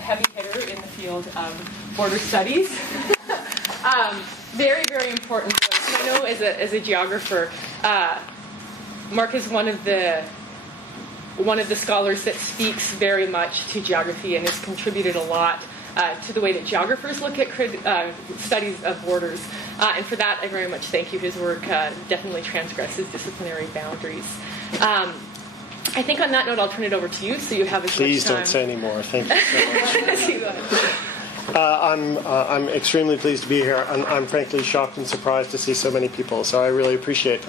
heavy hitter in the field of border studies. Very, very important. I know as a geographer, Mark is one of the scholars that speaks very much to geography and has contributed a lot to the way that geographers look at studies of borders. And for that, I very much thank you. His work definitely transgresses disciplinary boundaries. I think on that note, I'll turn it over to you so you have as much time. Please don't say any more. Thank you so much. I'm extremely pleased to be here. I'm frankly shocked and surprised to see so many people. So I really appreciate.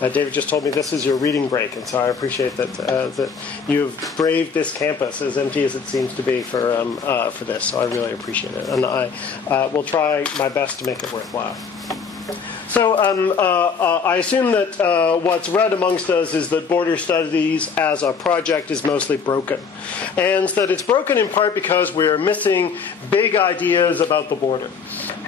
David just told me this is your reading break, and so I appreciate that you've braved this campus, as empty as it seems to be, for this. So I really appreciate it, and I will try my best to make it worthwhile. So I assume that what's read amongst us is that border studies as a project is mostly broken. And that it's broken in part because we're missing big ideas about the border.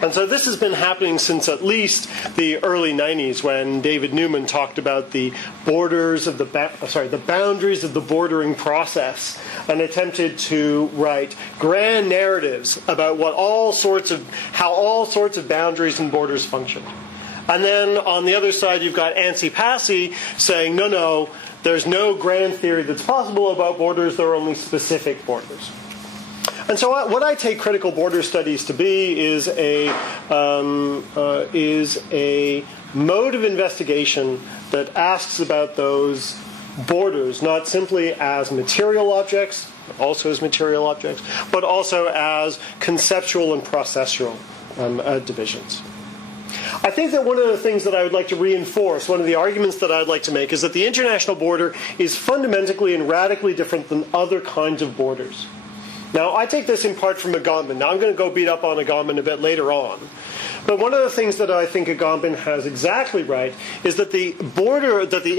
And so this has been happening since at least the early 90s, when David Newman talked about the boundaries of the bordering process, and attempted to write grand narratives about how all sorts of boundaries and borders function. And then on the other side, you've got Ansi Passy saying, no, there's no grand theory that's possible about borders. There are only specific borders. And so what I take critical border studies to be is a mode of investigation that asks about those borders, not simply as material objects, also as material objects, but also as conceptual and processual divisions. I think that one of the things that I would like to reinforce, one of the arguments that I would like to make, is that the international border is fundamentally and radically different than other kinds of borders. Now, I take this in part from Agamben. Now, I'm going to go beat up on Agamben a bit later on. But one of the things that I think Agamben has exactly right is that the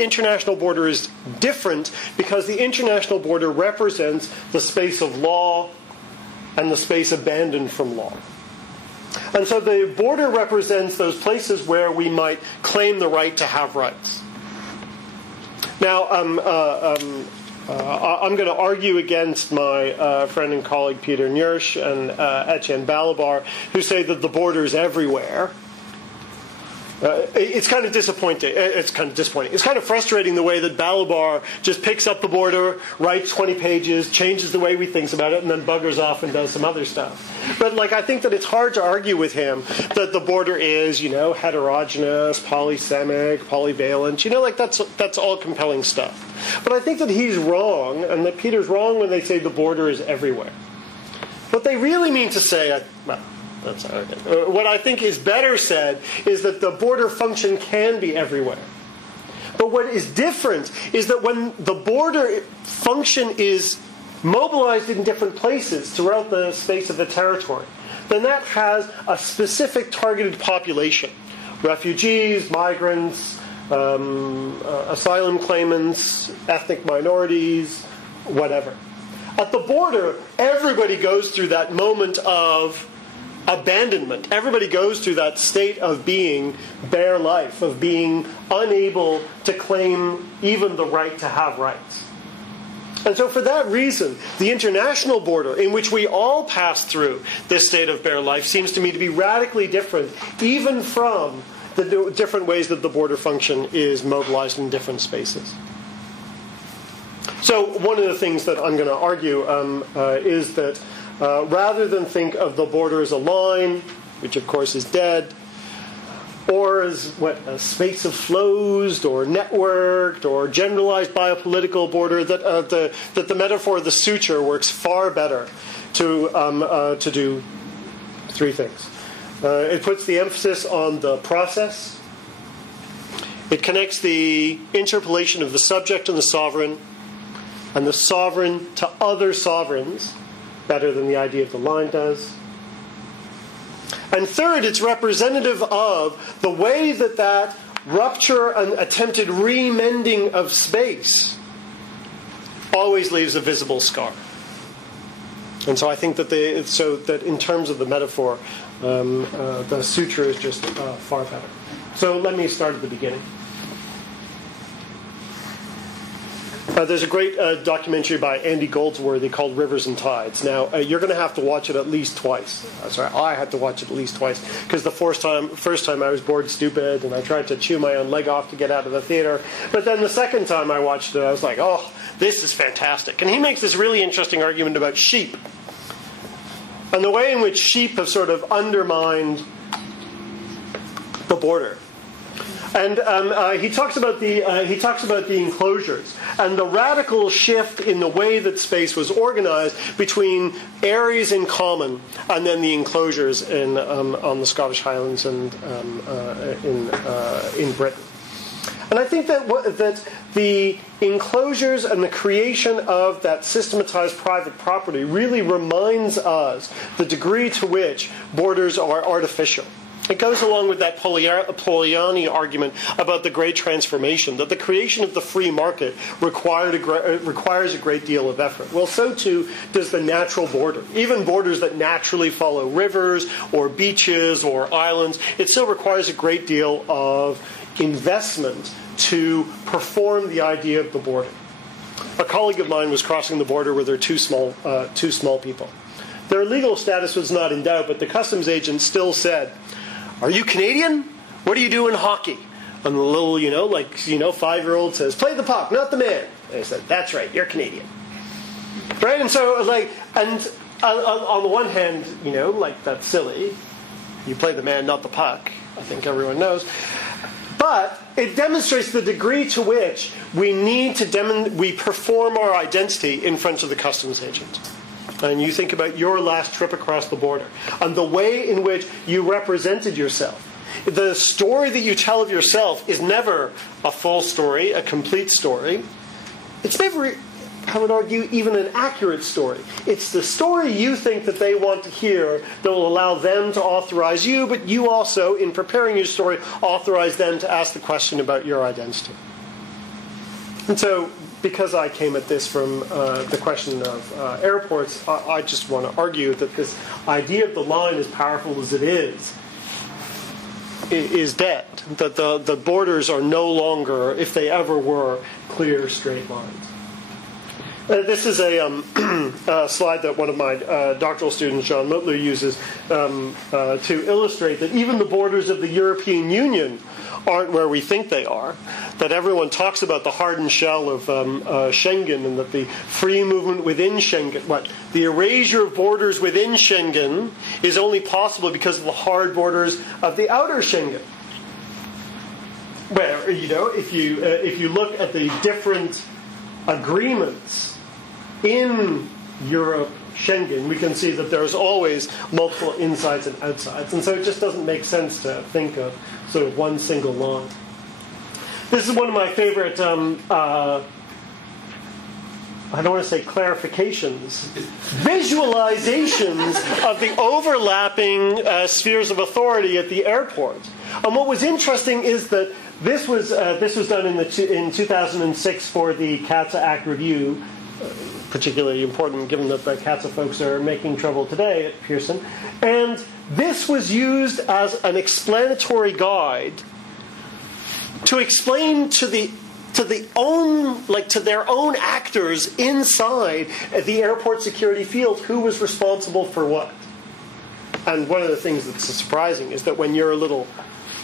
international border is different because the international border represents the space of law and the space abandoned from law. And so the border represents those places where we might claim the right to have rights. Now, I'm going to argue against my friend and colleague Peter Nursch and Etienne Balabar, who say that the border is everywhere. It's kind of disappointing. It's kind of frustrating the way that Balabar just picks up the border, writes 20 pages, changes the way we think about it, and then buggers off and does some other stuff. But I think that it's hard to argue with him that the border is, heterogeneous, polysemic, polyvalent. That's all compelling stuff. But I think that he's wrong, and that Peter's wrong when they say the border is everywhere. What they really mean to say, what I think is better said is that the border function can be everywhere. But what is different is that when the border function is mobilized in different places throughout the space of the territory, then that has a specific targeted population. Refugees, migrants, asylum claimants, ethnic minorities, whatever. At the border, everybody goes through that moment of abandonment. Everybody goes through that state of being bare life, of being unable to claim even the right to have rights. And so for that reason, the international border, in which we all pass through this state of bare life, seems to me to be radically different, even from the different ways that the border function is mobilized in different spaces. So one of the things that I'm going to argue is that rather than think of the border as a line, which of course is dead, or as a space of flows, or networked, or generalized biopolitical border, that the metaphor of the suture works far better to do three things. It puts the emphasis on the process. It connects the interpolation of the subject and the sovereign to other sovereigns, better than the idea of the line does. And third, it's representative of the way that rupture and attempted remending of space always leaves a visible scar. And so I think that in terms of the metaphor, the suture is just far better. So let me start at the beginning. There's a great documentary by Andy Goldsworthy called Rivers and Tides. Now, you're going to have to watch it at least twice. Sorry, I had to watch it at least twice because the first time I was bored stupid and I tried to chew my own leg off to get out of the theater. But then the second time I watched it, I was like, oh, this is fantastic. And he makes this really interesting argument about sheep and the way in which sheep have sort of undermined the border. And he talks about the enclosures and the radical shift in the way that space was organized between areas in common and then the enclosures on the Scottish Highlands and in Britain. And I think that the enclosures and the creation of that systematized private property really reminds us the degree to which borders are artificial. It goes along with that Polanyi argument about the Great Transformation, that the creation of the free market requires a great deal of effort. Well, so too does the natural border. Even borders that naturally follow rivers or beaches or islands, it still requires a great deal of investment to perform the idea of the border. A colleague of mine was crossing the border with her two small people. Their legal status was not in doubt, but the customs agent still said, "Are you Canadian? What do you do in hockey?" And the little, 5-year-old says, "Play the puck, not the man." And I said, "That's right, you're Canadian." Right? And so, on the one hand, that's silly. You play the man, not the puck. I think everyone knows. But it demonstrates the degree to which we perform our identity in front of the customs agent. And you think about your last trip across the border and the way in which you represented yourself. The story that you tell of yourself is never a full story, a complete story. It's never, I would argue, even an accurate story. It's the story you think that they want to hear that will allow them to authorize you, but you also, in preparing your story, authorize them to ask the question about your identity. And so, because I came at this from the question of airports, I just want to argue that this idea of the line, as powerful as it is dead. That the borders are no longer, if they ever were, clear, straight lines. This is a slide that one of my doctoral students, John Mutler, uses to illustrate that even the borders of the European Union aren't where we think they are. That everyone talks about the hardened shell of Schengen and that the free movement within Schengen, the erasure of borders within Schengen is only possible because of the hard borders of the outer Schengen. Where, if you look at the different agreements in Europe, Schengen, we can see that there's always multiple insides and outsides. And so it just doesn't make sense to think of sort of one single line. This is one of my favorite, I don't want to say clarifications, visualizations of the overlapping spheres of authority at the airport. And what was interesting is that this was done in 2006 for the CATSA Act review, particularly important given that the CATSA folks are making trouble today at Pearson. And this was used as an explanatory guide to explain to their own actors inside the airport security field who was responsible for what. And one of the things that's surprising is that when you're a little,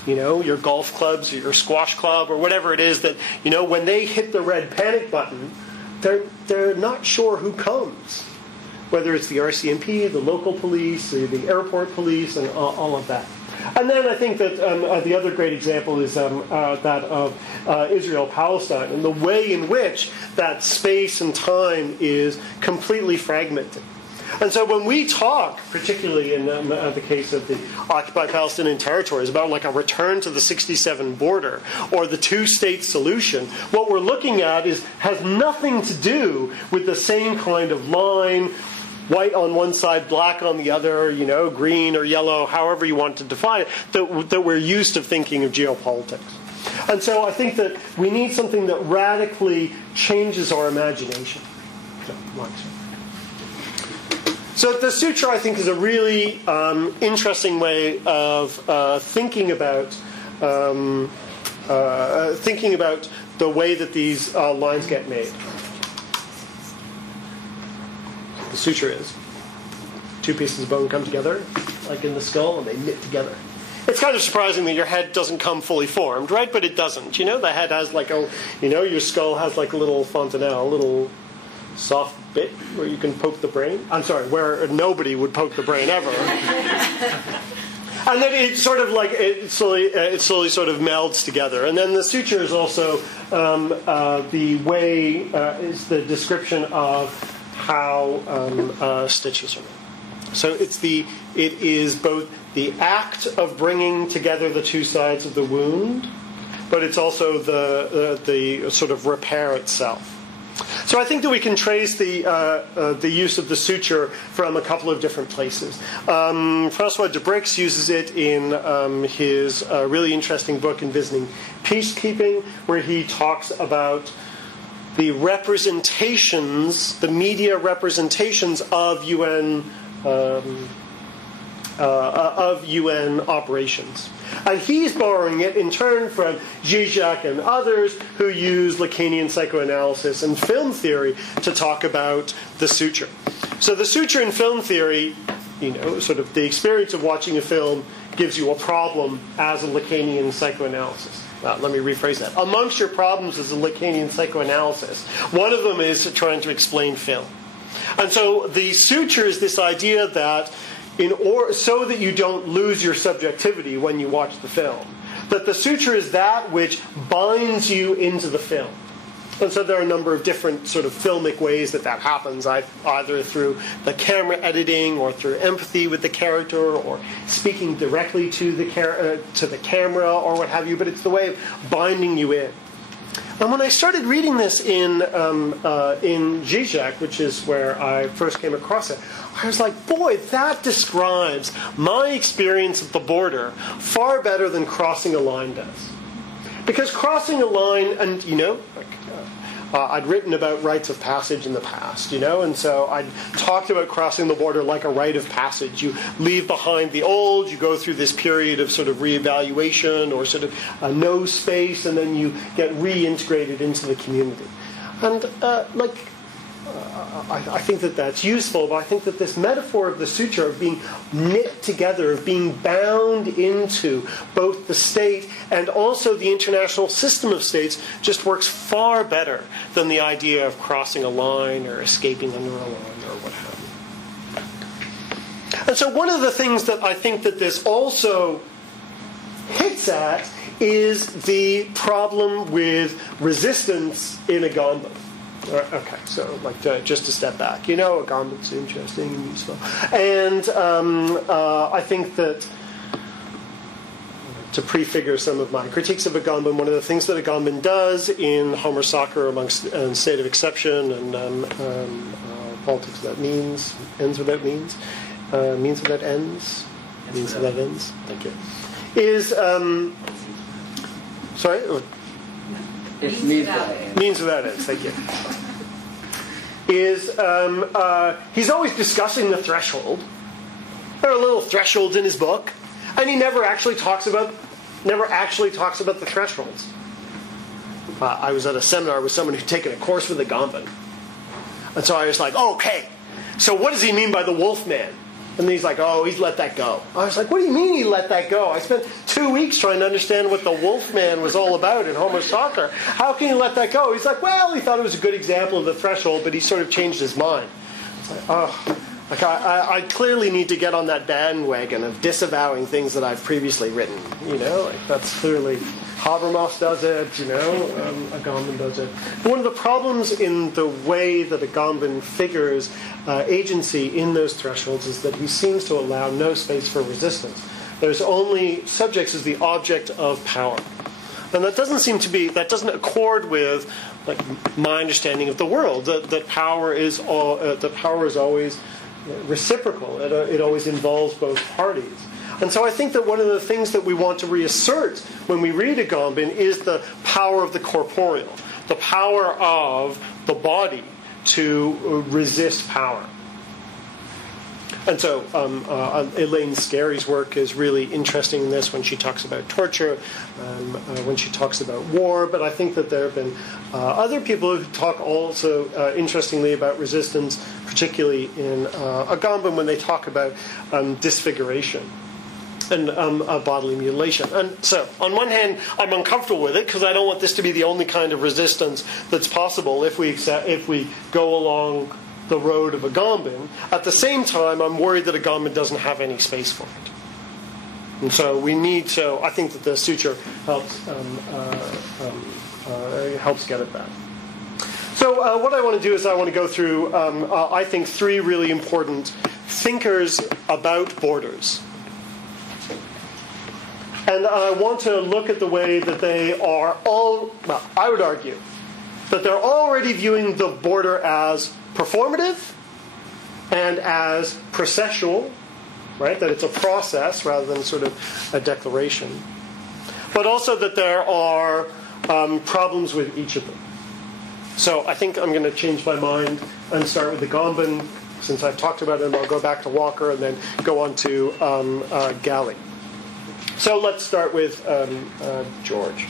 your golf clubs or your squash club or whatever it is that, when they hit the red panic button, they're not sure who comes. Whether it's the RCMP, the local police, the airport police, and all of that. And then I think that the other great example is that of Israel-Palestine and the way in which that space and time is completely fragmented. And so when we talk, particularly in the case of the occupied Palestinian territories, about like a return to the 1967 border or the two-state solution, what we're looking at has nothing to do with the same kind of line, white on one side, black on the other, green or yellow, however you want to define it, that we're used to thinking of geopolitics. And so I think that we need something that radically changes our imagination. So the suture, I think, is a really interesting way of thinking about the way that these lines get made. the suture is. Two pieces of bone come together, like in the skull, and they knit together. It's kind of surprising that your head doesn't come fully formed, right? But it doesn't. You know, the head has like a, you know, your skull has like a little fontanelle, a little soft bit where you can poke the brain. I'm sorry, where nobody would poke the brain ever. And then it sort of like, it slowly sort of melds together. And then the suture is also the way, is the description of how stitches are made. So it is both the act of bringing together the two sides of the wound, but it's also the sort of repair itself. So I think that we can trace the use of the suture from a couple of different places. Francois Debrix uses it in his really interesting book, Envisioning Peacekeeping, where he talks about the representations, the media representations of UN operations. And he's borrowing it in turn from Zizek and others who use Lacanian psychoanalysis and film theory to talk about the suture. So the suture in film theory, you know, sort of the experience of watching a film gives you a problem as a Lacanian psychoanalysis. Let me rephrase that. Amongst your problems as a Lacanian psychoanalysis, one of them is trying to explain film. And so the suture is this idea that so that you don't lose your subjectivity when you watch the film, that the suture is that which binds you into the film. And so there are a number of different sort of filmic ways that happens, either through the camera editing or through empathy with the character or speaking directly to the camera or what have you, but it's the way of binding you in. And when I started reading this in Zizek, which is where I first came across it, I was like, boy, that describes my experience of the border far better than crossing a line does. Because crossing a line, and you know, I'd written about rites of passage in the past, you know, and so I'd talked about crossing the border like a rite of passage. You leave behind the old, you go through this period of sort of reevaluation or sort of no space, and then you get reintegrated into the community. And I think that that's useful, but I think that this metaphor of the suture of being knit together, of being bound into both the state and also the international system of states just works far better than the idea of crossing a line or escaping under a line or what have you. And so one of the things that I think that this also hits at is the problem with resistance in Agamben. Okay, so just to step back, you know, Agamben's interesting and useful, and I think that to prefigure some of my critiques of Agamben, one of the things that Agamben does in Homer Soccer amongst State of Exception and Politics Without Means, Ends Without Means, Means Without Ends, Means Without Ends, thank you, is sorry. It's means without ends. Means without ends, thank you. Is he's always discussing the threshold. There are little thresholds in his book, and he never actually talks about the thresholds. I was at a seminar with someone who'd taken a course with Agamben, and so I was like, oh, okay, so what does he mean by the wolf man? And he's like, oh, he's let that go. I was like, what do you mean he let that go? I spent 2 weeks trying to understand what the Wolfman was all about in Homer Soccer. How can you let that go? He's like, well, he thought it was a good example of the threshold, but he sort of changed his mind. It's like, oh, like I clearly need to get on that bandwagon of disavowing things that I've previously written. You know, like that's clearly Habermas does it. You know, Agamben does it. But one of the problems in the way that Agamben figures agency in those thresholds is that he seems to allow no space for resistance. There's only subjects as the object of power, and that doesn't accord with like my understanding of the world. That power is always reciprocal. It always involves both parties. And so I think that one of the things that we want to reassert when we read Agamben is the power of the corporeal, the power of the body to resist power. And so Elaine Scarry's work is really interesting in this when she talks about torture, when she talks about war. But I think that there have been other people who talk also interestingly about resistance, particularly in Agamben when they talk about disfiguration and bodily mutilation. And so, on one hand, I'm uncomfortable with it because I don't want this to be the only kind of resistance that's possible if we go along the road of Agamben. At the same time, I'm worried that Agamben doesn't have any space for it. And so I think that the suture helps get at that. So what I want to do is I want to go through, I think, 3 really important thinkers about borders. And I want to look at the way that they are I would argue, that they're already viewing the border as performative and as processual, right? That it's a process rather than sort of a declaration. But also that there are problems with each of them. So I think I'm going to change my mind and start with Agamben, since I've talked about it, and I'll go back to Walker and then go on to Galley. So let's start with George.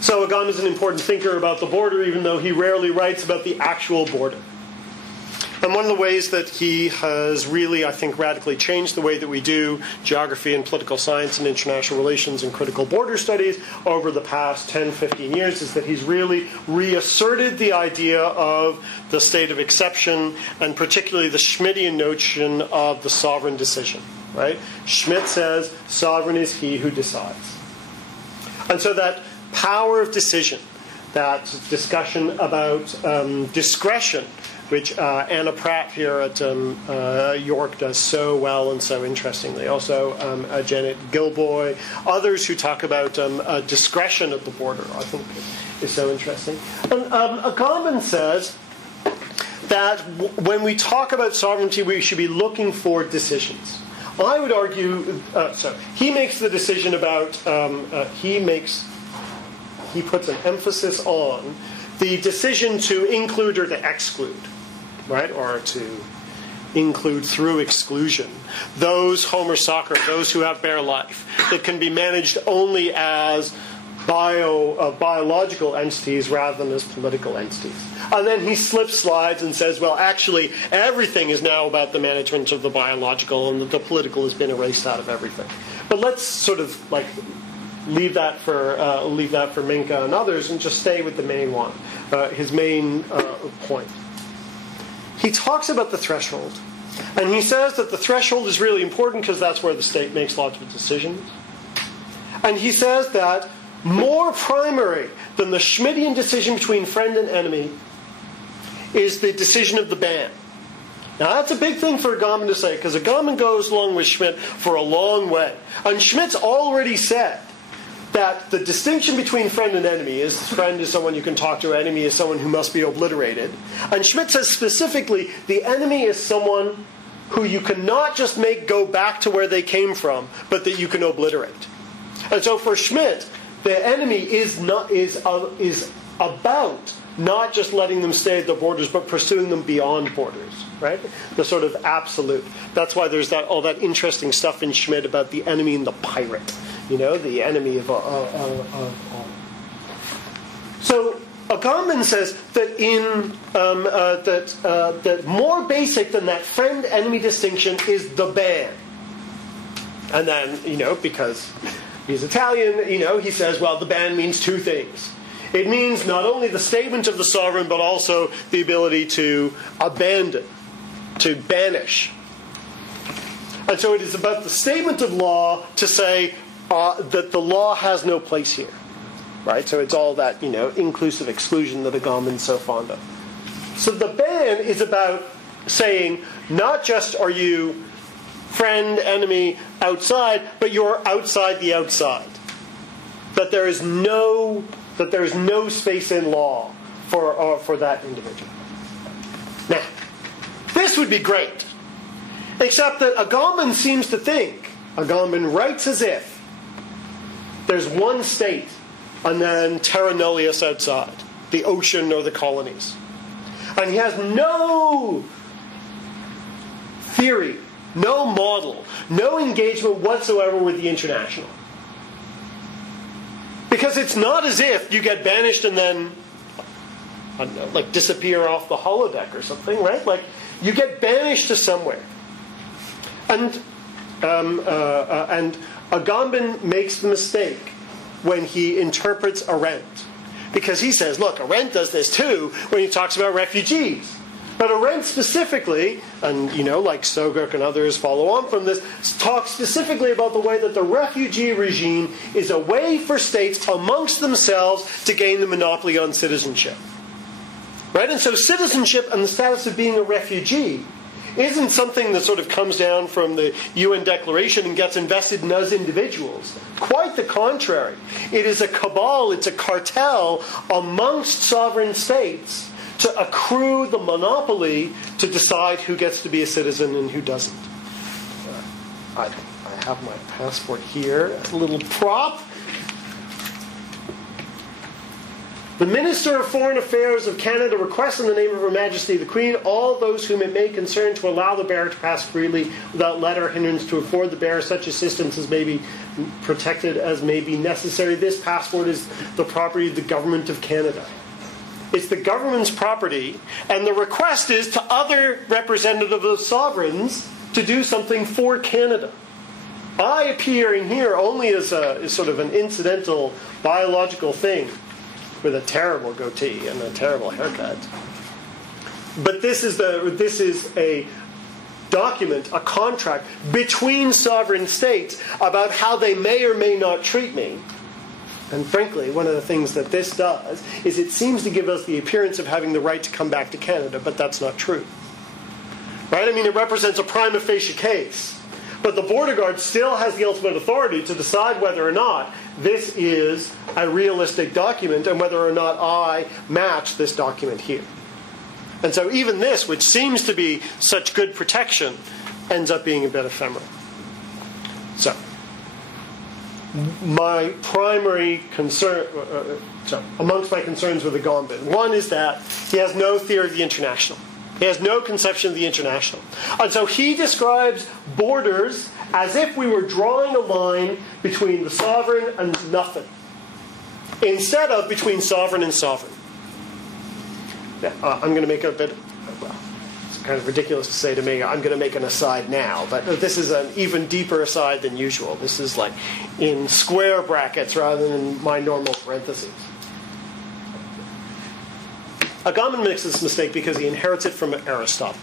So Agamben is an important thinker about the border, even though he rarely writes about the actual border. And one of the ways that he has really, I think, radically changed the way that we do geography and political science and international relations and critical border studies over the past 10, 15 years is that he's really reasserted the idea of the state of exception, and particularly the Schmittian notion of the sovereign decision. Right? Schmitt says, sovereign is he who decides. And so that power of decision, that discussion about discretion, which Anna Pratt here at York does so well and so interestingly. Also Janet Gilboy, others who talk about discretion at the border, I think is so interesting. And Agamben says that when we talk about sovereignty, we should be looking for decisions. I would argue, he makes the decision about, he puts an emphasis on the decision to include or to exclude, right? Or to include through exclusion those Homer Soccer, those who have bare life, that can be managed only as biological entities rather than as political entities. And then he slides and says, well, actually, everything is now about the management of the biological, and that the political has been erased out of everything. But let's sort of leave that for Minka and others, and just stay with the main one, his main point. He talks about the threshold, and he says that the threshold is really important because that's where the state makes lots of decisions. And he says that more primary than the Schmittian decision between friend and enemy is the decision of the band. Now that's a big thing for Agamben to say, because Agamben goes along with Schmitt for a long way. And Schmitt's already said that the distinction between friend and enemy is friend is someone you can talk to, enemy is someone who must be obliterated. And Schmitt says specifically the enemy is someone who you cannot just make go back to where they came from, but that you can obliterate. And so for Schmitt, the enemy is about not just letting them stay at the borders, but pursuing them beyond borders, right? The sort of absolute. That's why there's all that interesting stuff in Schmitt about the enemy and the pirate, the enemy of all. So Agamben says that that more basic than that friend-enemy distinction is the band. And then, because he's Italian, he says, well, the ban means 2 things. It means not only the statement of the sovereign, but also the ability to abandon, to banish. And so it is about the statement of law to say that the law has no place here. Right? So it's all that, inclusive exclusion that Agamben's so fond of. So the ban is about saying, not just are you friend, enemy, outside, but you're outside the outside. That there is no space in law for that individual. Now, this would be great, except that Agamben seems to think, Agamben writes as if there's one state, and then terra nullius outside, the ocean or the colonies. And he has no theory, no model, no engagement whatsoever with the international. Because it's not as if you get banished and then, I don't know, like disappear off the holodeck or something, right? Like, you get banished to somewhere. And Agamben makes the mistake when he interprets Arendt. Because he says, look, Arendt does this too when he talks about refugees. But Arendt specifically, and like Sogurk and others follow on from this, talks specifically about the way that the refugee regime is a way for states amongst themselves to gain the monopoly on citizenship. Right? And so citizenship and the status of being a refugee isn't something that sort of comes down from the UN Declaration and gets invested in us individuals. Quite the contrary. It is a cabal, it's a cartel amongst sovereign states to accrue the monopoly to decide who gets to be a citizen and who doesn't. I have my passport here as a little prop. The Minister of Foreign Affairs of Canada requests in the name of Her Majesty the Queen all those whom it may concern to allow the bearer to pass freely without let or hindrance, to afford the bearer such assistance as may be protected as may be necessary. This passport is the property of the Government of Canada. It's the government's property, and the request is to other representatives of sovereigns to do something for Canada. I appear in here only as sort of an incidental biological thing, with a terrible goatee and a terrible haircut. But this is a document, a contract between sovereign states about how they may or may not treat me. And frankly, one of the things that this does is it seems to give us the appearance of having the right to come back to Canada, but that's not true. Right? I mean, it represents a prima facie case. But the border guard still has the ultimate authority to decide whether or not this is a realistic document and whether or not I match this document here. And so even this, which seems to be such good protection, ends up being a bit ephemeral. So, my primary concern, amongst my concerns with Agamben, one is that he has no theory of the international. He has no conception of the international. And so he describes borders as if we were drawing a line between the sovereign and nothing, instead of between sovereign and sovereign. I'm going to make a bit, well, it's kind of ridiculous to say to me, I'm going to make an aside now, but this is an even deeper aside than usual. This is like in square brackets rather than my normal parentheses. Agamben makes this mistake because he inherits it from Aristotle.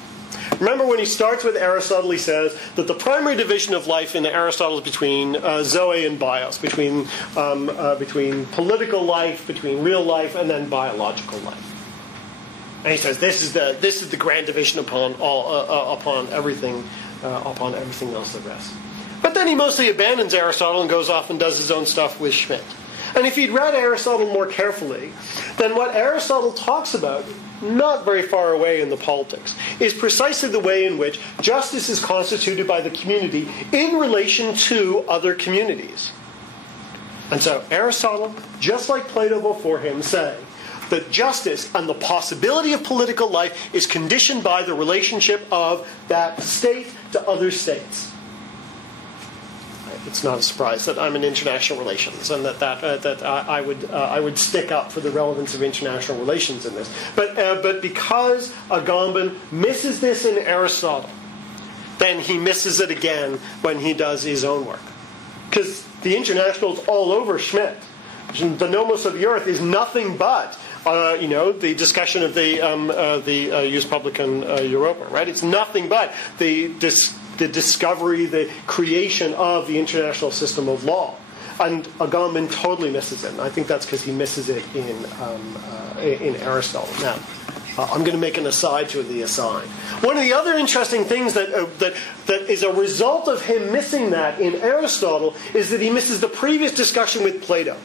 Remember, when he starts with Aristotle, he says that the primary division of life in Aristotle is between zoe and bios, between political life, between real life, and then biological life. And he says this is the grand division upon everything else the rest. But then he mostly abandons Aristotle and goes off and does his own stuff with Schmitt. And if he'd read Aristotle more carefully, then what Aristotle talks about, not very far away in the Politics, is precisely the way in which justice is constituted by the community in relation to other communities. And so Aristotle, just like Plato before him, say that justice and the possibility of political life is conditioned by the relationship of that state to other states. It's not a surprise that I'm in international relations and that I would stick up for the relevance of international relations in this. But because Agamben misses this in Aristotle, then he misses it again when he does his own work. Because the international is all over Schmitt. The nomos of the earth is nothing but the discussion of the Jus Publicum Europa, right? It's nothing but the discovery, the creation of the international system of law. And Agamben totally misses it. And I think that's because he misses it in Aristotle. Now, I'm going to make an aside to the aside. One of the other interesting things that is a result of him missing that in Aristotle is that he misses the previous discussion with Plato.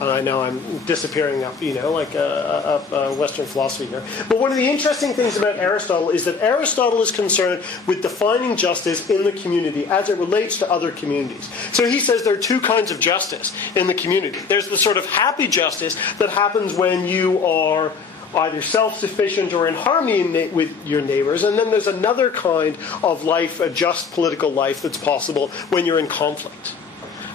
And I know I'm disappearing up, Western philosophy here. But one of the interesting things about Aristotle is that Aristotle is concerned with defining justice in the community as it relates to other communities. So he says there are two kinds of justice in the community. There's the sort of happy justice that happens when you are either self-sufficient or in harmony with your neighbors. And then there's another kind of life, a just political life that's possible when you're in conflict.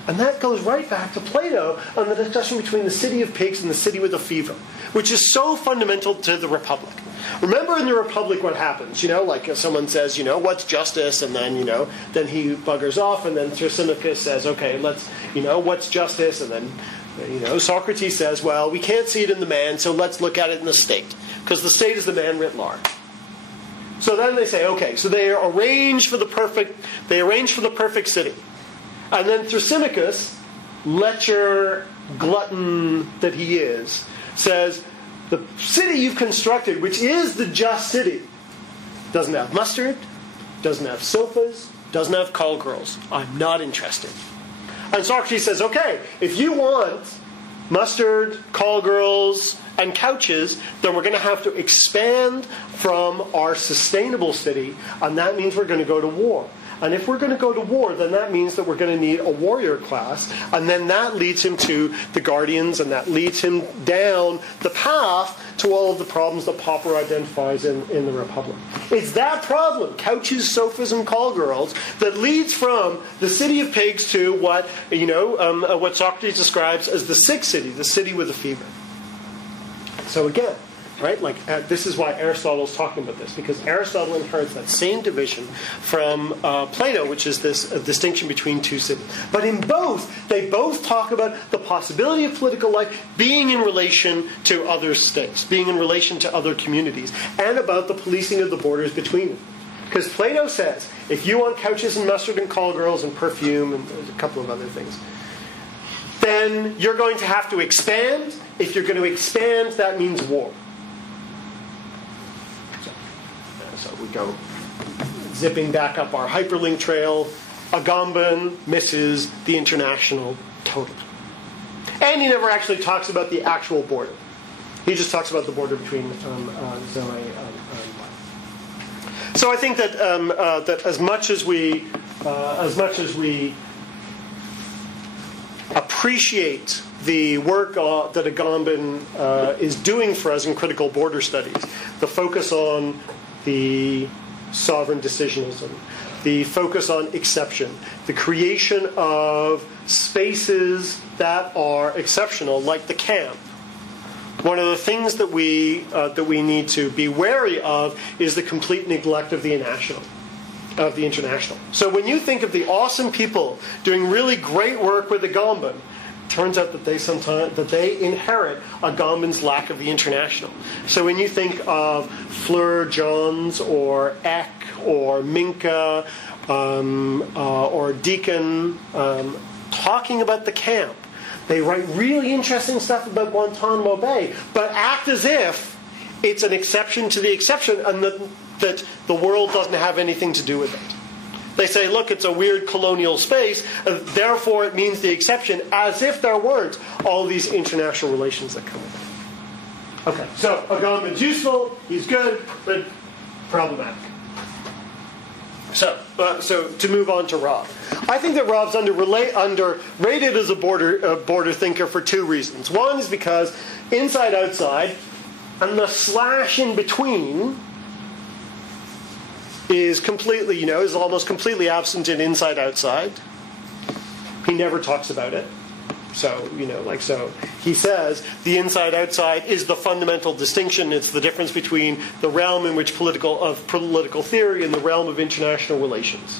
And that goes right back to Plato on the discussion between the city of pigs and the city with a fever, which is so fundamental to the Republic. Remember in the Republic what happens, like if someone says, what's justice? And then, then he buggers off, and then Thrasymachus says, okay, let's, what's justice? And then, Socrates says, well, we can't see it in the man, so let's look at it in the state, because the state is the man writ large. So then they say, okay, so they arrange for the perfect city. And then Thrasymachus, lecher glutton that he is, says, the city you've constructed, which is the just city, doesn't have mustard, doesn't have sofas, doesn't have call girls. I'm not interested. And Socrates says, okay, if you want mustard, call girls, and couches, then we're going to have to expand from our sustainable city, and that means we're going to go to war. And if we're going to go to war, then that means that we're going to need a warrior class, and then that leads him to the Guardians, and that leads him down the path to all of the problems that Popper identifies in the Republic. It's that problem, couches, sofas, and call girls, that leads from the city of pigs to what Socrates describes as the sick city, the city with a fever. So again, right? This is why Aristotle's talking about this, because Aristotle inherits that same division from Plato, which is this distinction between two cities. But in both, they both talk about the possibility of political life being in relation to other states, being in relation to other communities, and about the policing of the borders between them. Because Plato says, if you want couches and mustard and call girls and perfume, and there's a couple of other things, then you're going to have to expand. If you're going to expand, that means war. So we go zipping back up our hyperlink trail. Agamben misses the international totally. And he never actually talks about the actual border. He just talks about the border between Zoe and So I think that that as much as we appreciate the work that Agamben is doing for us in critical border studies, the focus on the sovereign decisionism, the focus on exception, the creation of spaces that are exceptional, like the camp. One of the things that we need to be wary of is the complete neglect of the international. So when you think of the awesome people doing really great work with Agamben, it turns out that they inherit Agamben's lack of the international. So when you think of Fleur Johns or Eck or Minka or Deacon talking about the camp, they write really interesting stuff about Guantanamo Bay, but act as if it's an exception to the exception and that the world doesn't have anything to do with it. They say, look, it's a weird colonial space, therefore it means the exception, as if there weren't all these international relations that come with it. Okay, so Agamben's useful, he's good, but problematic. So to move on to Rob. I think that Rob's underrated as a border thinker for two reasons. One is because inside-outside, and the slash in between is completely, is almost completely absent in inside-outside. He never talks about it. So, so he says the inside-outside is the fundamental distinction. It's the difference between the realm in which political theory and the realm of international relations.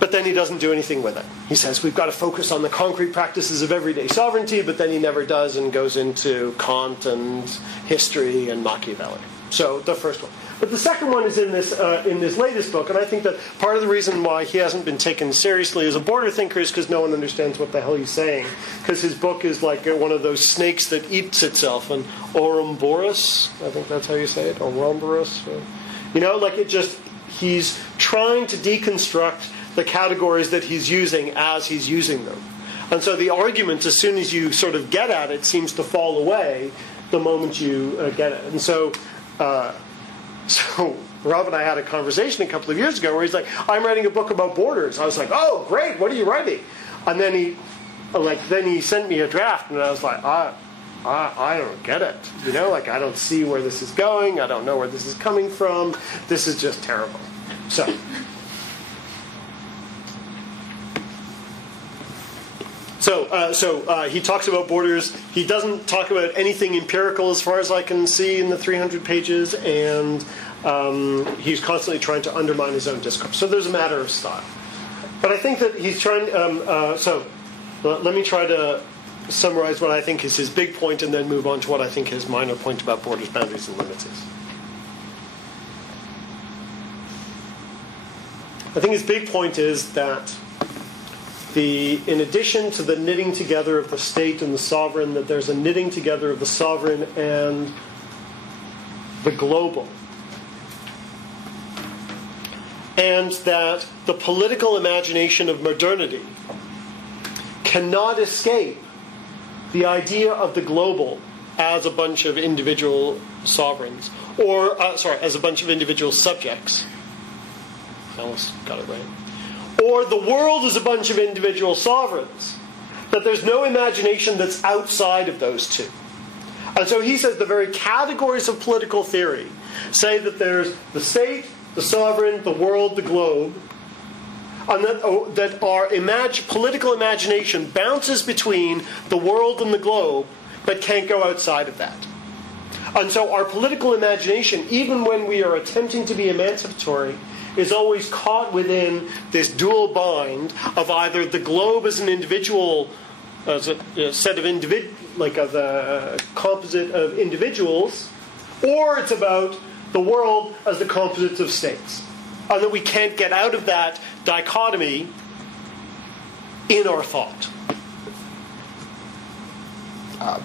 But then he doesn't do anything with it. He says we've got to focus on the concrete practices of everyday sovereignty, but then he never does and goes into Kant and history and Machiavelli. So the first one. But the second one is in this latest book, and I think that part of the reason why he hasn't been taken seriously as a border thinker is because no one understands what the hell he's saying. Because his book is like one of those snakes that eats itself, an Ouroboros, I think that's how you say it, Ouroboros. He's trying to deconstruct the categories that he's using as he's using them. And so the argument, as soon as you sort of get at it, seems to fall away the moment you get it. And so Rob and I had a conversation a couple of years ago where he's like, I'm writing a book about borders. I was like, oh, great, what are you writing? And then he sent me a draft, and I was like, I don't get it. You know, like I don't see where this is going. I don't know where this is coming from. This is just terrible. So he talks about borders. He doesn't talk about anything empirical as far as I can see in the 300 pages, and he's constantly trying to undermine his own discourse. So there's a matter of style. But I think that he's trying... let me try to summarize what I think is his big point and then move on to what I think his minor point about borders, boundaries, and limits is. I think his big point is that in addition to the knitting together of the state and the sovereign, that there's a knitting together of the sovereign and the global. And that the political imagination of modernity cannot escape the idea of the global as a bunch of individual sovereigns, or, as a bunch of individual subjects. I almost got it right. Or the world is a bunch of individual sovereigns. That there's no imagination that's outside of those two. And so he says the very categories of political theory say that there's the state, the sovereign, the world, the globe, and that our political imagination bounces between the world and the globe, but can't go outside of that. And so our political imagination, even when we are attempting to be emancipatory, is always caught within this dual bind of either the globe as an individual, as a set of as a composite of individuals, or it's about the world as the composite of states. And that we can't get out of that dichotomy in our thought.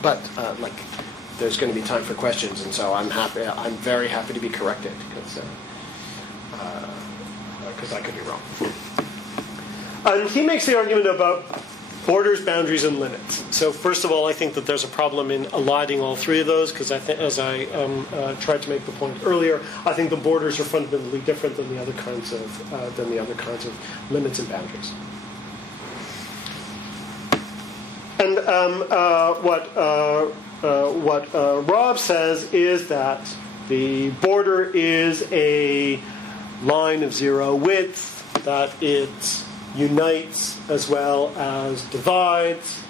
But there's going to be time for questions, and so I'm very happy to be corrected, because I could be wrong. And he makes the argument about borders, boundaries, and limits. So first of all, I think that there's a problem in aligning all three of those, because as I tried to make the point earlier, I think the borders are fundamentally different than the other kinds of limits and boundaries. And what Rob says is that the border is a line of zero width, that it unites as well as divides.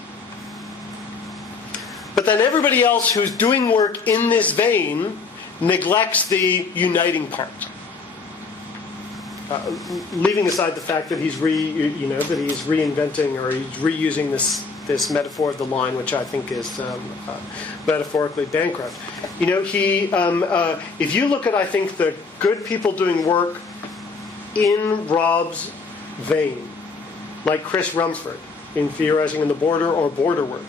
But then everybody else who's doing work in this vein neglects the uniting part. Leaving aside the fact that he's reinventing or he's reusing this metaphor of the line, which I think is metaphorically bankrupt. If you look at, I think, the good people doing work in Rob's vein, like Chris Rumsford in Theorizing on the Border or Border Work,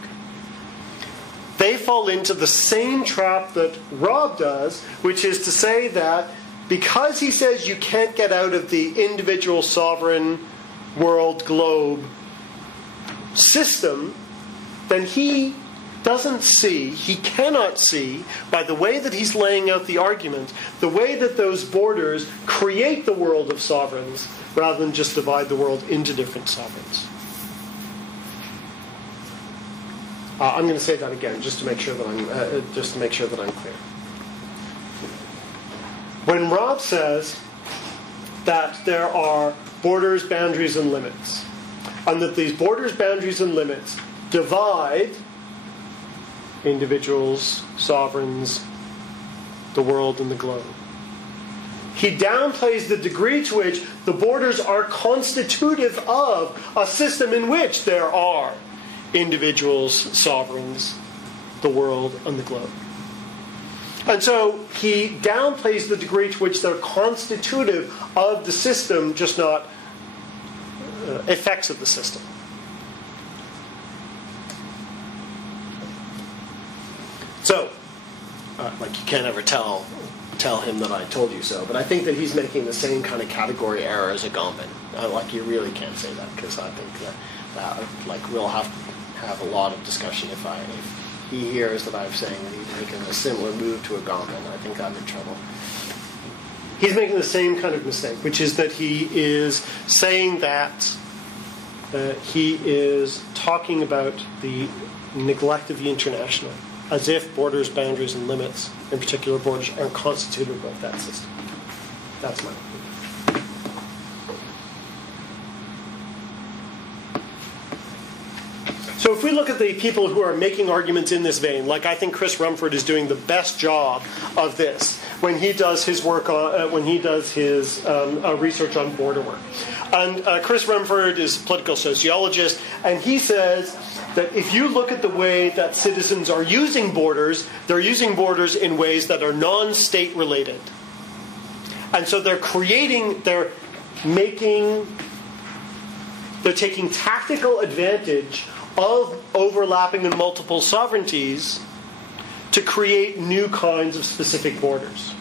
they fall into the same trap that Rob does, which is to say that because he says you can't get out of the individual sovereign world globe system, then he cannot see, by the way that he's laying out the argument, the way that those borders create the world of sovereigns rather than just divide the world into different sovereigns. I'm going to say that again, just to make sure that I'm clear. When Rob says that there are borders, boundaries, and limits, and that these borders, boundaries, and limits divide individuals, sovereigns, the world, and the globe, he downplays the degree to which the borders are constitutive of a system in which there are individuals, sovereigns, the world, and the globe. And so he downplays the degree to which they're constitutive of the system, just not effects of the system. So, you can't ever tell him that I told you so, but I think that he's making the same kind of category error as a Gombin. You really can't say that, because I think that we'll have a lot of discussion if he hears that I'm saying that he's making a similar move to a Gombin. I think I'm in trouble. He's making the same kind of mistake, which is that he is saying that he is talking about the neglect of the international as if borders, boundaries, and limits, in particular borders, aren't constitutive of that system. That's my opinion. So if we look at the people who are making arguments in this vein, like I think Chris Rumford is doing the best job of this when he does his work on, when he does his research on border work. And Chris Rumford is a political sociologist, and he says that if you look at the way that citizens are using borders, they're using borders in ways that are non-state related. And so they're taking tactical advantage of overlapping and multiple sovereignties to create new kinds of specific borders.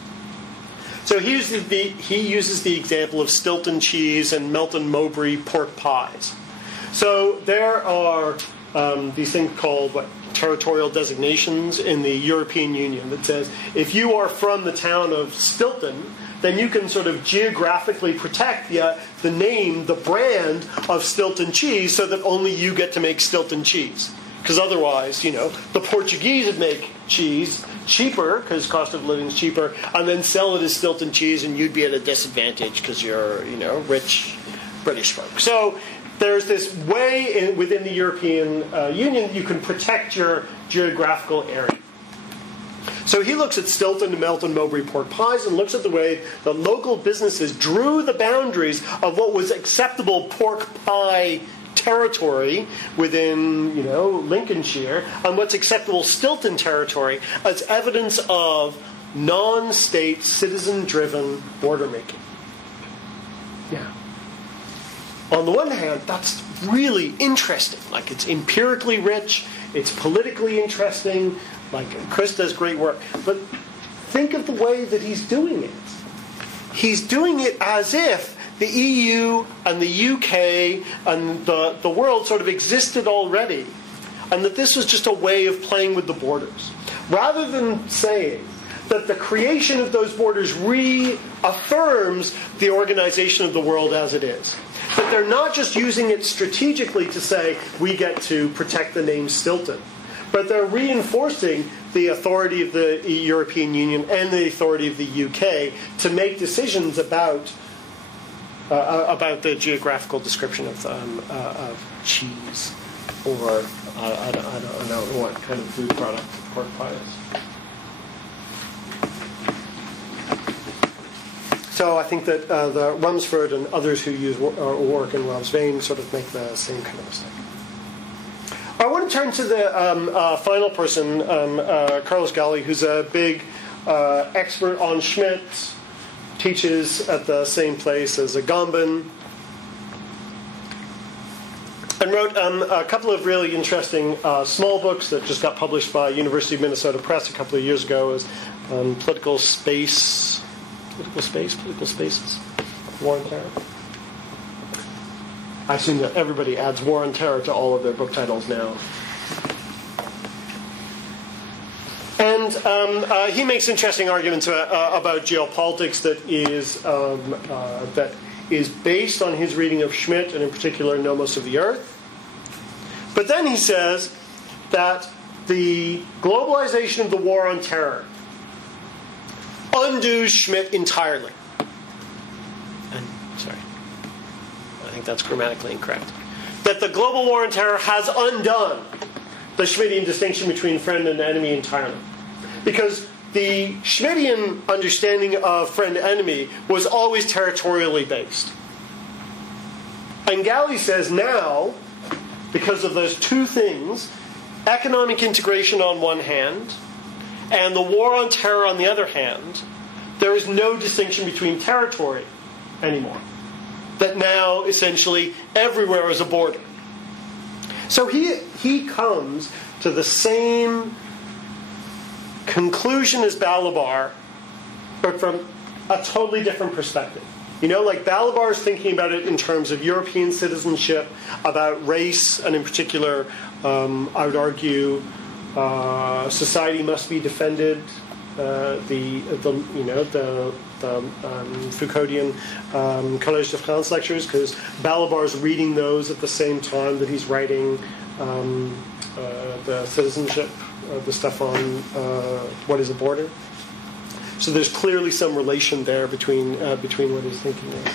So he uses the example of Stilton cheese and Melton Mowbray pork pies. So there are these things called territorial designations in the European Union that says if you are from the town of Stilton, then you can sort of geographically protect the name, the brand of Stilton cheese so that only you get to make Stilton cheese. Because otherwise, the Portuguese would make cheese cheaper, because cost of living is cheaper, and then sell it as Stilton cheese, and you'd be at a disadvantage because you're, rich British folk. So there's this way within the European Union you can protect your geographical area. So he looks at Stilton and Melton Mowbray pork pies and looks at the way that local businesses drew the boundaries of what was acceptable pork pie territory within, Lincolnshire, and what's acceptable Stilton territory as evidence of non-state, citizen-driven border making. Yeah. On the one hand, that's really interesting. Like, it's empirically rich, it's politically interesting. Like, Chris does great work. But think of the way that he's doing it. He's doing it as if the EU and the UK and the world sort of existed already, and that this was just a way of playing with the borders. Rather than saying that the creation of those borders reaffirms the organization of the world as it is. That they're not just using it strategically to say, we get to protect the name Stilton, but they're reinforcing the authority of the European Union and the authority of the UK to make decisions about the geographical description of cheese, or I don't know what kind of food product pork pie is. So I think that the Rumsford and others who use work in Rob's vein sort of make the same kind of mistake. I want to turn to the final person, Carlos Galley, who's a big expert on Schmidt, teaches at the same place as Agamben, and wrote a couple of really interesting small books that just got published by University of Minnesota Press a couple of years ago as Political Spaces, War on Terror. I assume that everybody adds War on Terror to all of their book titles now. And he makes interesting arguments about geopolitics that is based on his reading of Schmidt, and in particular Nomos of the Earth. But then he says that the globalization of the War on Terror undoes Schmidt entirely. And, sorry, I think that's grammatically incorrect. That the global war on terror has undone the Schmittian distinction between friend and enemy entirely. Because the Schmittian understanding of friend-enemy was always territorially based. And Galley says now, because of those two things, economic integration on one hand, and the war on terror on the other hand, there is no distinction between territory anymore. That now, essentially, everywhere is a border. So he comes to the same conclusion as Balabar, but from a totally different perspective. Like Balabar is thinking about it in terms of European citizenship, about race, and in particular, I would argue, society must be defended. The Foucauldian Collège de France lectures, because Balabar is reading those at the same time that he's writing the citizenship the stuff on what is a border. So there's clearly some relation there between what his thinking is.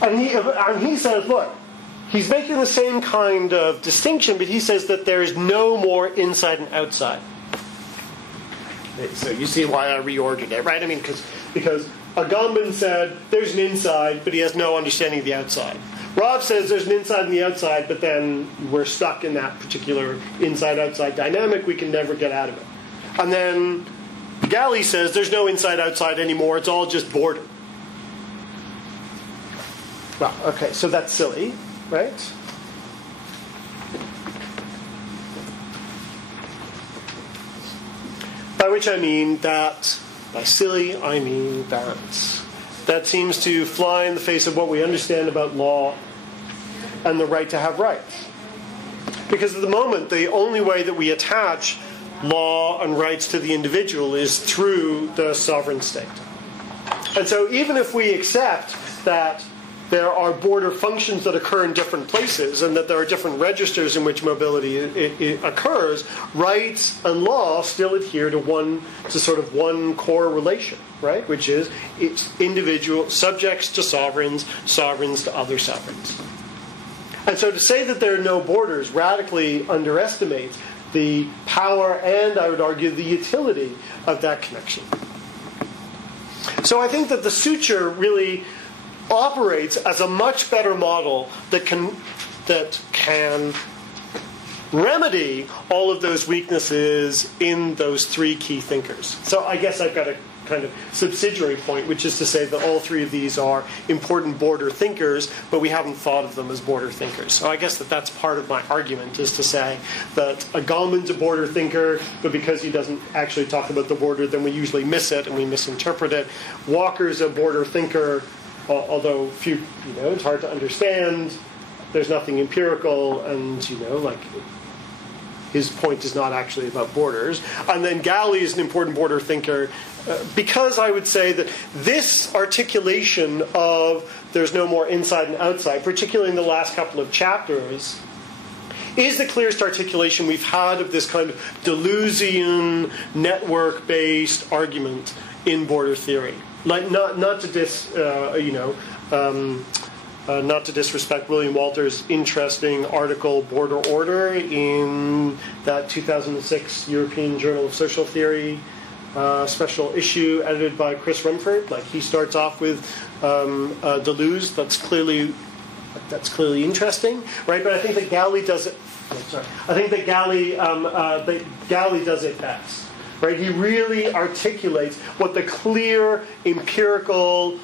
And he says, look, he's making the same kind of distinction, but he says that there is no more inside and outside. So you see why I reordered it, right? I mean, because Agamben said there's an inside, but he has no understanding of the outside. Rob says there's an inside and the outside, but then we're stuck in that particular inside-outside dynamic. We can never get out of it. And then Galley says there's no inside-outside anymore. It's all just border. Well, okay, so that's silly, right? By which I mean that, by silly, I mean that seems to fly in the face of what we understand about law and the right to have rights. Because at the moment, the only way that we attach law and rights to the individual is through the sovereign state. And so even if we accept that there are border functions that occur in different places and that there are different registers in which mobility it occurs, rights and law still adhere to sort of one core relation, right? Which is it's individual subjects to sovereigns, sovereigns to other sovereigns. And so to say that there are no borders radically underestimates the power and, I would argue, the utility of that connection. So I think that the suture really operates as a much better model that can remedy all of those weaknesses in those three key thinkers. So I guess I've got a kind of subsidiary point, which is to say that all three of these are important border thinkers, but we haven't thought of them as border thinkers. So I guess that's part of my argument, is to say that Agamben's a border thinker, but because he doesn't actually talk about the border, then we usually miss it and we misinterpret it. Walker's a border thinker, although it's hard to understand. There's nothing empirical, and his point is not actually about borders. And then Galley is an important border thinker because I would say that this articulation of there's no more inside and outside, particularly in the last couple of chapters, is the clearest articulation we've had of this kind of Deleuzian network-based argument in border theory. Like not to disrespect William Walter's interesting article, Border Order, in that 2006 European Journal of Social Theory special issue edited by Chris Rumford. Like, he starts off with Deleuze. That's clearly interesting, right? But I think that Galley does it. I think that Galley does it best, right? He really articulates what the clear empirical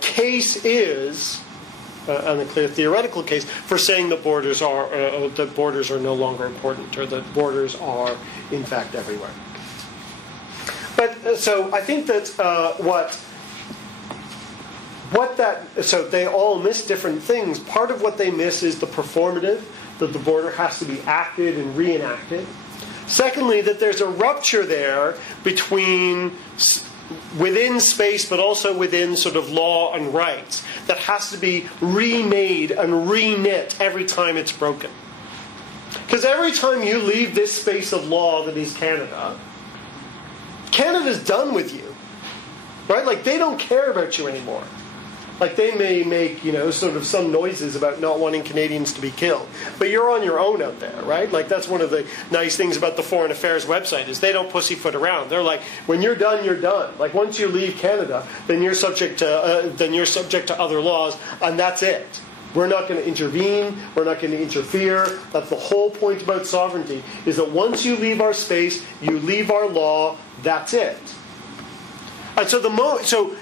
case is, and the clear theoretical case for saying that borders are no longer important, or that borders are in fact everywhere. But so I think that so they all miss different things. Part of what they miss is the performative, that the border has to be acted and reenacted. Secondly, that there's a rupture there between within space, but also within sort of law and rights, that has to be remade and reknit every time it's broken. Because every time you leave this space of law that is Canada, Canada's done with you, right? Like, they don't care about you anymore. Like, they may make, sort of some noises about not wanting Canadians to be killed, but you're on your own out there, right? Like, that's one of the nice things about the Foreign Affairs website, is they don't pussyfoot around. They're like, when you're done, you're done. Like, once you leave Canada, then you're subject to other laws, and that's it. We're not going to intervene. We're not going to interfere. That's the whole point about sovereignty, is that once you leave our space, you leave our law. That's it. And so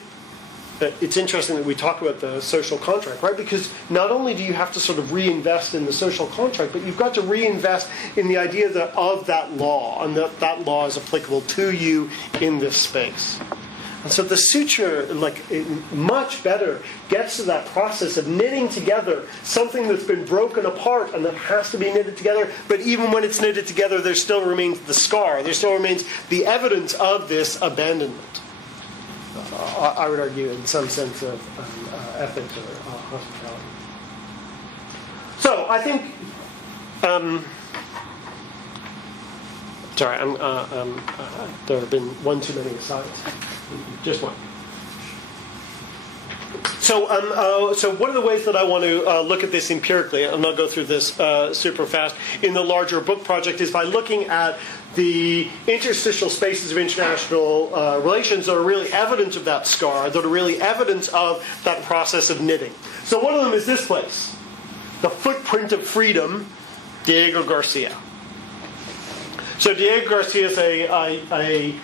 it's interesting that we talk about the social contract, right? Because not only do you have to sort of reinvest in the social contract, but you've got to reinvest in the idea of that law, and that law is applicable to you in this space. And so the suture, much better gets to that process of knitting together something that's been broken apart and that has to be knitted together. But even when it's knitted together, there still remains the scar. There still remains the evidence of this abandonment. I would argue, in some sense, of ethics or hospitality. So I think Sorry, there have been one too many asides. Just one. So one of the ways that I want to look at this empirically, and I'll go through this super fast, in the larger book project, is by looking at the interstitial spaces of international relations that are really evidence of that scar, that are really evidence of that process of knitting. So one of them is this place, the Footprint of Freedom, Diego Garcia. So Diego Garcia is a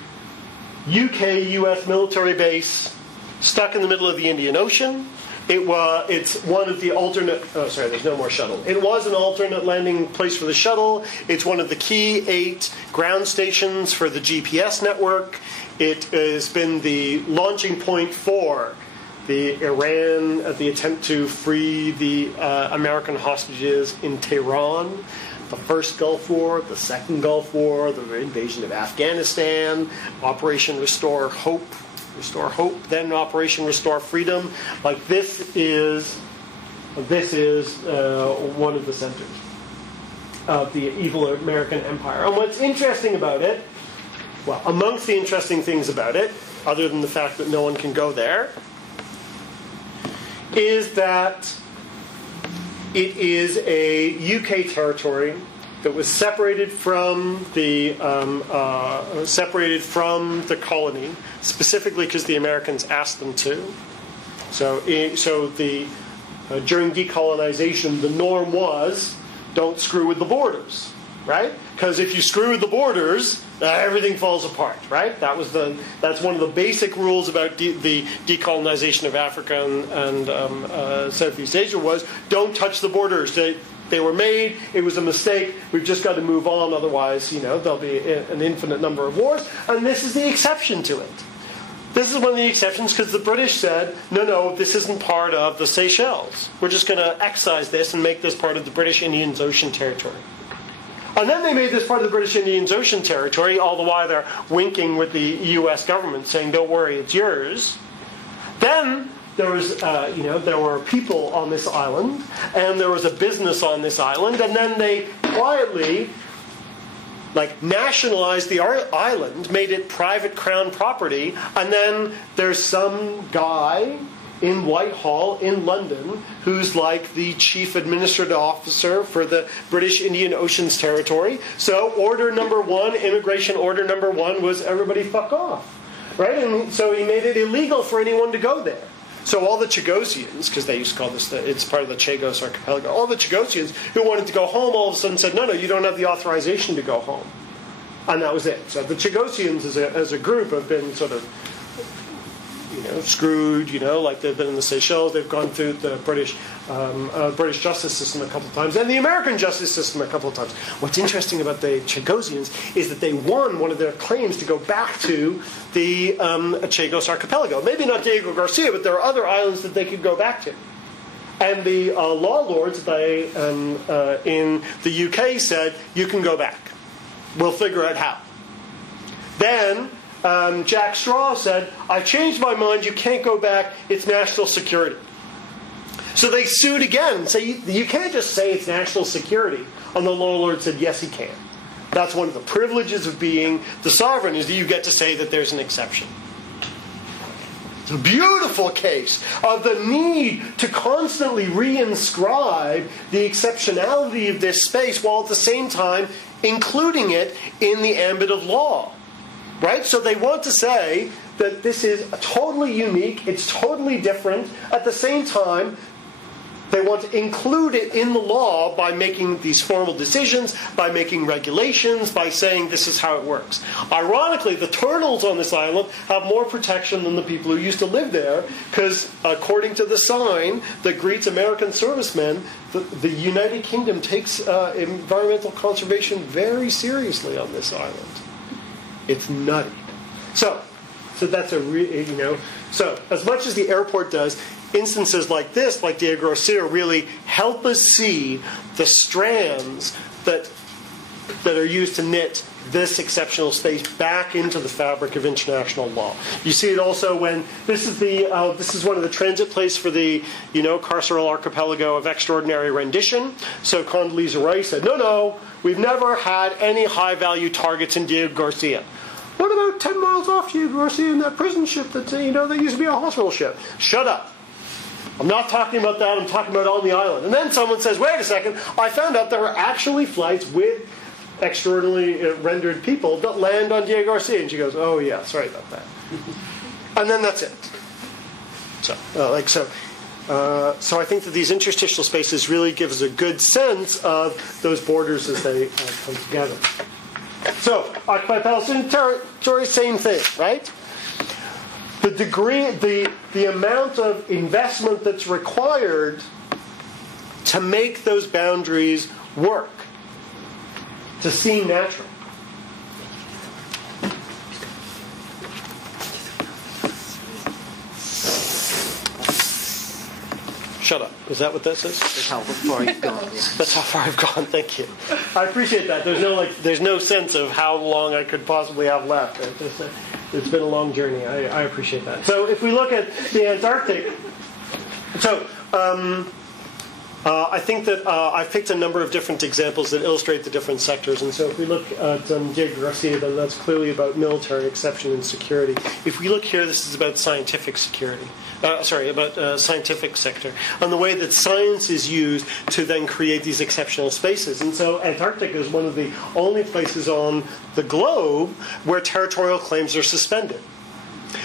UK-US military base stuck in the middle of the Indian Ocean. It's one of the alternate... Oh, sorry, there's no more shuttle. It was an alternate landing place for the shuttle. It's one of the key 8 ground stations for the GPS network. It has been the launching point for the attempt to free the American hostages in Tehran, the first Gulf War, the second Gulf War, the invasion of Afghanistan, Operation Restore Hope, then Operation Restore Freedom. Like this is one of the centers of the evil American empire. And what's interesting about it, well, amongst the interesting things about it, other than the fact that no one can go there, is that it is a UK territory that was separated from the colony, specifically because the Americans asked them to. So during decolonization, the norm was don't screw with the borders, right? Because if you screw with the borders, everything falls apart, right? That's one of the basic rules about the decolonization of Africa and Southeast Asia was don't touch the borders. They were made. It was a mistake. We've just got to move on. Otherwise, there'll be an infinite number of wars. And this is the exception to it. This is one of the exceptions because the British said, no, this isn't part of the Seychelles. We're just going to excise this and make this part of the British Indian Ocean Territory. And then they made this part of the British Indian Ocean Territory, all the while they're winking with the US government, saying, don't worry, it's yours. Then there was, there were people on this island, and there was a business on this island, and then they quietly, nationalized the island, made it private crown property, and then there's some guy in Whitehall in London who's like the chief administrative officer for the British Indian Oceans Territory. So order number 1, immigration order number 1 was everybody fuck off, right? And so he made it illegal for anyone to go there. So all the Chagosians, because they used to call this, it's part of the Chagos archipelago, all the Chagosians who wanted to go home all of a sudden said, no, you don't have the authorization to go home. And that was it. So the Chagosians as a group have been sort of, screwed, like they've been in the Seychelles, they've gone through the British justice system a couple of times, and the American justice system a couple of times. What's interesting about the Chagosians is that they won one of their claims to go back to the Chagos archipelago. Maybe not Diego Garcia, but there are other islands that they could go back to. And the law lords in the UK said, you can go back. We'll figure out how. Then Jack Straw said, I changed my mind, you can't go back, it's national security. So they sued again. So you can't just say it's national security. And the law lord said, yes, he can. That's one of the privileges of being the sovereign, is that you get to say that there's an exception. It's a beautiful case of the need to constantly reinscribe the exceptionality of this space while at the same time including it in the ambit of law. Right? So they want to say that this is totally unique, it's totally different. At the same time, they want to include it in the law by making these formal decisions, by making regulations, by saying this is how it works. Ironically, the turtles on this island have more protection than the people who used to live there, because according to the sign that greets American servicemen, the United Kingdom takes environmental conservation very seriously on this island. It's nutty. So that's so as much as the airport does, instances like this, like Diego Garcia, really help us see the strands that that are used to knit this exceptional space back into the fabric of international law. You see it also when this is one of the transit places for the carceral archipelago of extraordinary rendition. So Condoleezza Rice said, no, we've never had any high-value targets in Diego Garcia. What about 10 miles off Diego Garcia in that prison ship that used to be a hospital ship? Shut up. I'm not talking about that. I'm talking about on the island. And then someone says, wait a second, I found out there are actually flights with extraordinarily rendered people that land on Diego Garcia. And she goes, oh, yeah, sorry about that. And then that's it. So I think that these interstitial spaces really give us a good sense of those borders as they come together. So, occupied Palestinian territory, same thing, right? The degree, the amount of investment that's required to make those boundaries work, to seem natural. Shut up. Is that what this is? That's how far you've gone. Yeah. That's how far I've gone. Thank you. I appreciate that. There's no sense of how long I could possibly have left. It's been a long journey. I appreciate that. So if we look at the Antarctic, I think that I've picked a number of different examples that illustrate the different sectors. And so if we look at Diego Garcia, then that's clearly about military exception and security. If we look here, this is about scientific security. About scientific sector, and the way that science is used to then create these exceptional spaces. And so Antarctica is one of the only places on the globe where territorial claims are suspended.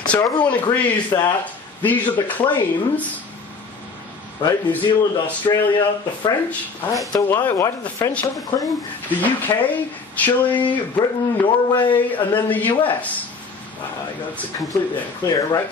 So everyone agrees that these are the claims, right? New Zealand, Australia, the French. Why do the French have a claim? The UK, Chile, Britain, Norway, and then the US. It's completely unclear, right,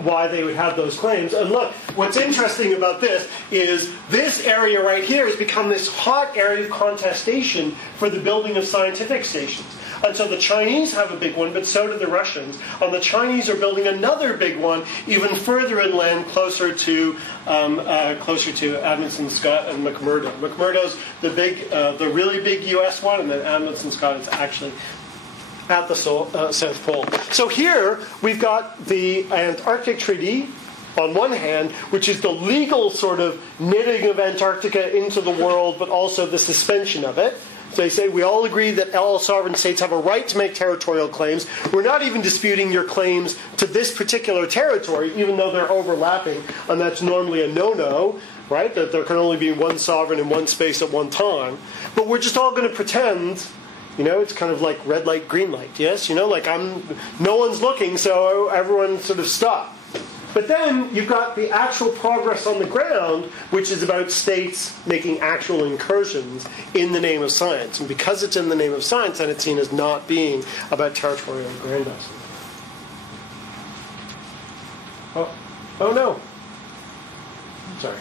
why they would have those claims. And look, what's interesting about this is this area right here has become this hot area of contestation for the building of scientific stations. And so the Chinese have a big one, but so do the Russians. And the Chinese are building another big one even further inland, closer to Amundsen, Scott, and McMurdo. McMurdo's the really big U.S. one, and then Amundsen, Scott is actually at the South Pole. So here we've got the Antarctic Treaty on one hand, which is the legal sort of knitting of Antarctica into the world, but also the suspension of it. So they say we all agree that all sovereign states have a right to make territorial claims. We're not even disputing your claims to this particular territory, even though they're overlapping, and that's normally a no-no, right? That there can only be one sovereign in one space at one time. But we're just all going to pretend. It's kind of like red light, green light. Yes, no one's looking, so everyone sort of stop. But then you've got the actual progress on the ground, which is about states making actual incursions in the name of science. And because it's in the name of science, then it's seen as not being about territorial aggrandizement. Oh no. Sorry.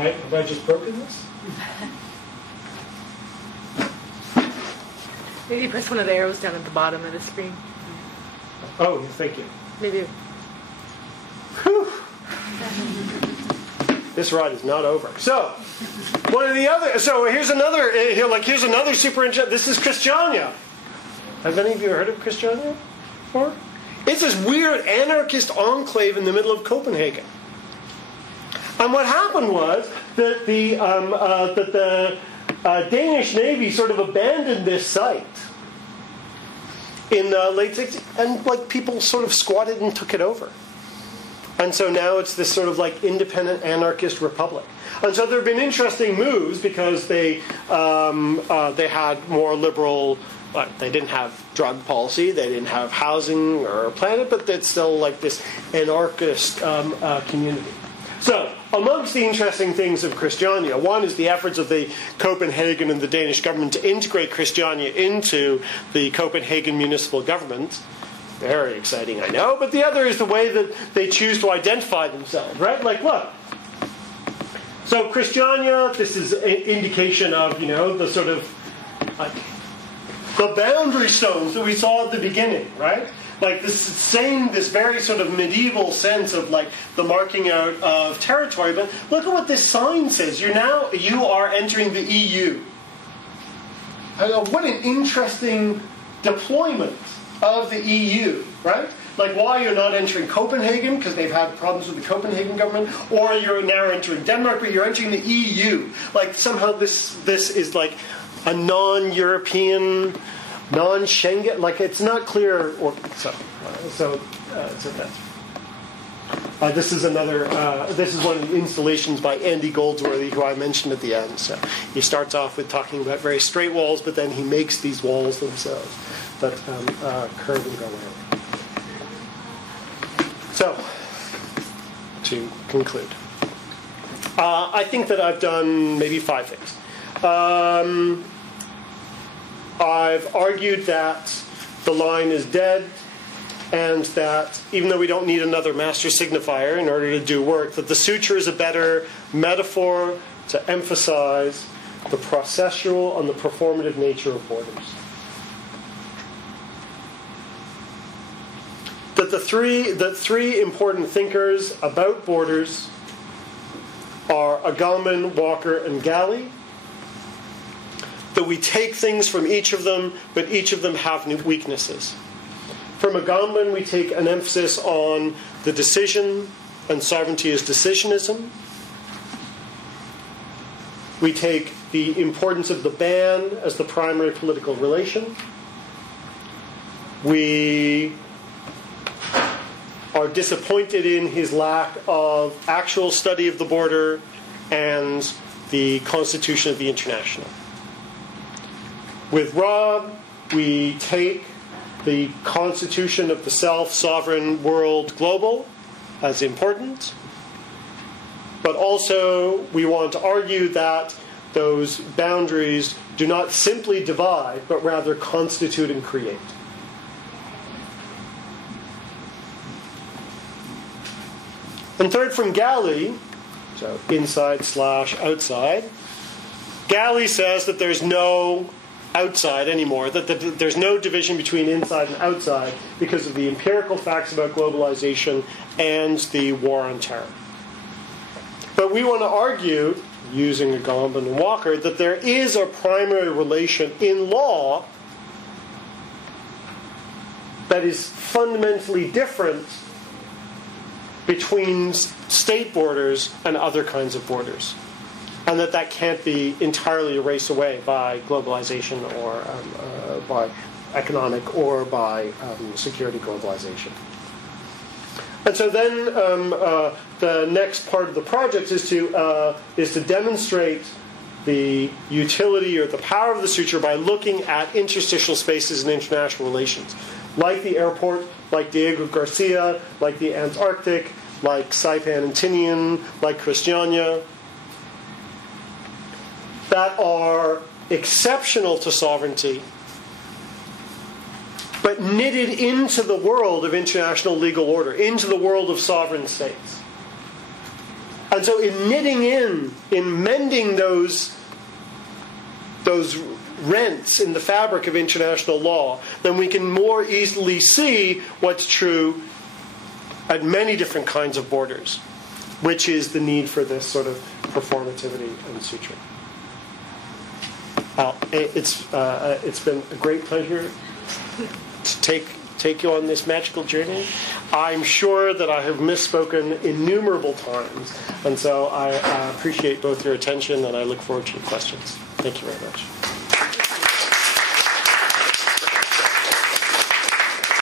Have I just broken this? Maybe press one of the arrows down at the bottom of the screen. Oh, thank you. Maybe. Whew. This ride is not over. So, one of the other. So here's another. Here's another super interesting. This is Christiania. Have any of you heard of Christiania before? It's this weird anarchist enclave in the middle of Copenhagen. And what happened was that the Danish Navy sort of abandoned this site in the late 60s, and people sort of squatted and took it over. And so now it's this sort of independent anarchist republic. And so there have been interesting moves because they had more liberal. They didn't have drug policy, they didn't have housing or planet, but it's still this anarchist community. So, amongst the interesting things of Christiania, one is the efforts of the Copenhagen and the Danish government to integrate Christiania into the Copenhagen municipal government. Very exciting, I know. But the other is the way that they choose to identify themselves, right? Look. So, Christiania, this is an indication of, the sort of, the boundary stones that we saw at the beginning, right? Like this very sort of medieval sense of like the marking out of territory. But look at what this sign says. You are entering the EU. What an interesting deployment of the EU, right? Like why you're not entering Copenhagen because they've had problems with the Copenhagen government, or you're now entering Denmark, but you're entering the EU. Like somehow this is like a non-European, non-Schengen. Like it's not clear. So that's. This is another. This is one of the installations by Andy Goldsworthy, who I mentioned at the end. So he starts off with talking about very straight walls, but then he makes these walls themselves that curve and go around. So, to conclude, I think that I've done maybe 5 things. I've argued that the line is dead, and that even though we don't need another master signifier in order to do work, that the suture is a better metaphor to emphasize the processual and the performative nature of borders. That the three important thinkers about borders are Agamben, Walker, and Galley. That we take things from each of them, but each of them have weaknesses. From Agamben, we take an emphasis on the decision and sovereignty as decisionism. We take the importance of the ban as the primary political relation. We are disappointed in his lack of actual study of the border and the constitution of the international. With Rob, we take the constitution of the self-sovereign world global as important, but also we want to argue that those boundaries do not simply divide, but rather constitute and create. And third, from Galley, so inside/outside, Galley says that there's no outside anymore, that there's no division between inside and outside because of the empirical facts about globalization and the war on terror. But we want to argue, using Agamben and Walker, that there is a primary relation in law that is fundamentally different between state borders and other kinds of borders. And that can't be entirely erased away by globalization or by economic or by security globalization. And so then the next part of the project is to demonstrate the utility or the power of the suture by looking at interstitial spaces and international relations, like the airport, like Diego Garcia, like the Antarctic, like Saipan and Tinian, like Christiania, that are exceptional to sovereignty, but knitted into the world of international legal order, into the world of sovereign states. And so in knitting in mending those rents in the fabric of international law, then we can more easily see what's true at many different kinds of borders, which is the need for this sort of performativity and suture. It's been a great pleasure to take you on this magical journey. I'm sure that I have misspoken innumerable times, and so I appreciate both your attention, and I look forward to your questions. Thank you very much.